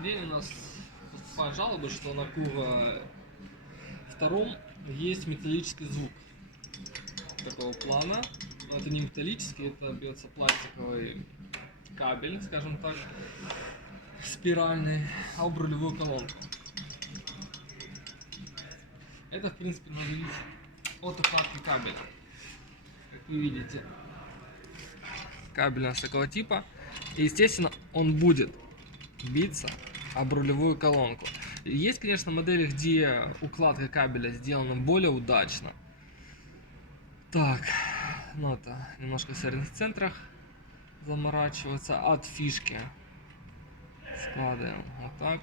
каждый день у нас поступают жалобы, что на Kuga втором есть металлический звук такого плана. Но это не металлический, это бьется пластиковый кабель, скажем так, спиральный, об рулевую колонку. Это, в принципе, зависит от укладки кабеля. Как вы видите, кабель у нас такого типа. И, естественно, он будет биться об рулевую колонку. Есть, конечно, модели, где укладка кабеля сделана более удачно. Так, ну это немножко в сервисных центрах заморачиваться. От фишки складываем вот так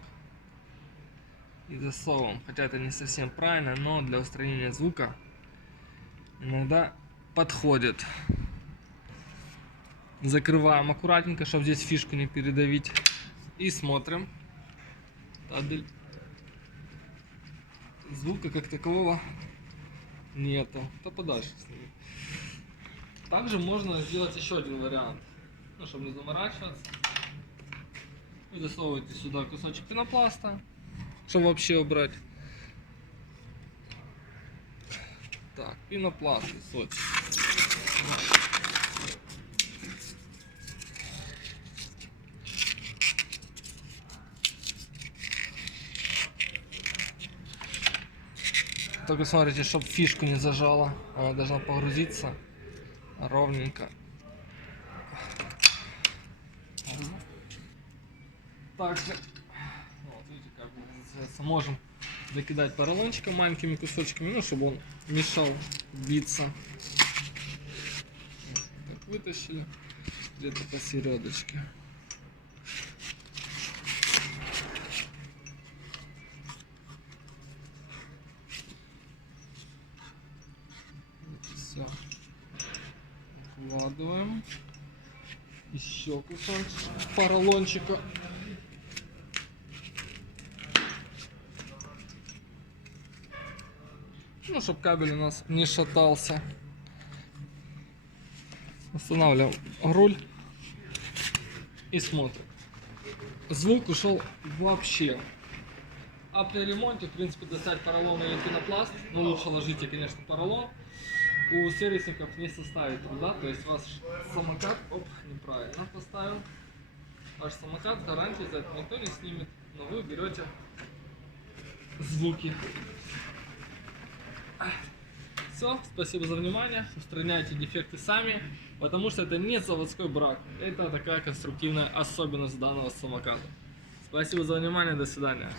и засовываем. Хотя это не совсем правильно, но для устранения звука иногда подходит. Закрываем аккуратненько, чтобы здесь фишку не передавить. И смотрим. Звука как такового нету. То подальше с ним. Также можно сделать еще один вариант. Ну, чтобы не заморачиваться. Вы засовываете сюда кусочек пенопласта, чтобы вообще убрать. Так, пенопласт кусочек. Только смотрите, чтобы фишку не зажала. Она должна погрузиться ровненько. Также, вот видите, как называется, можем закидать поролончиком маленькими кусочками, ну, чтобы он мешал биться. Так, вытащили где-то посередочке. Все. Вкладываем. Еще кусочек поролончика. Ну, чтобы кабель у нас не шатался. Устанавливаем руль и смотрим. Звук ушел вообще. А при ремонте, в принципе, достать поролон или пенопласт, но лучше ложите, конечно, поролон. У сервисников не составит труда, то есть ваш самокат, неправильно поставил. Ваш самокат, гарантию за это никто не снимет, но вы берете звуки. Все, спасибо за внимание, устраняйте дефекты сами, потому что это не заводской брак, это такая конструктивная особенность данного самоката. Спасибо за внимание, до свидания.